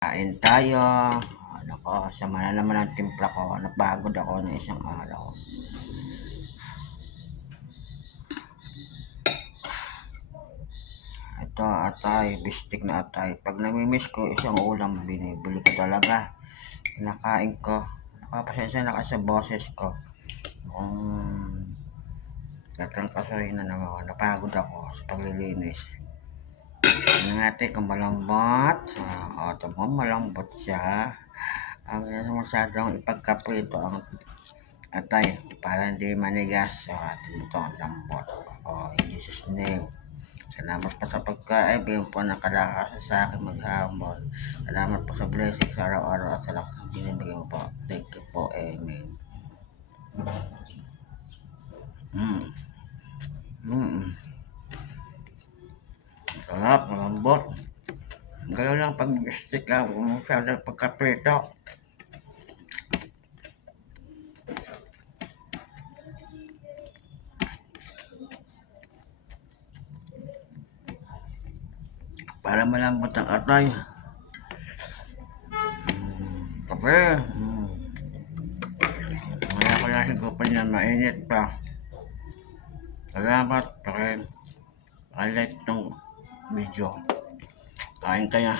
Kain tayo. Ano ko, sama na naman ang timpla ko. Napagod ako ng isang araw. Ito atay, bistik na atay. Pag namimiss ko isang ulam, binibili ko talaga. Kinakain ko. Napapasensya na kasi sa boses ko. Kung natrangkasoy na naman ako. Napagod ako sa paglilinis. Tingnan natin kung malambot. Ito mo, malambot siya. Ang masyadong ipagkaprito ang atay para hindi manigas. So, atin ito ang lambot. In Jesus' name. Salamat po sa pagkain. Bigyan po nakalakas sa akin maghambol. Salamat po sa blessing sa araw-araw at sa lakas ng binibigyan po. Thank you po. Amen. Sarap, malambot. Gano'n lang pag-stick ka. Kung masyadong pagkaprito. Para malambot ang atay. Kape. Wala ko lang higupan niya, mainit pa. Salamat pa rin. I like itong video. Kain kaya.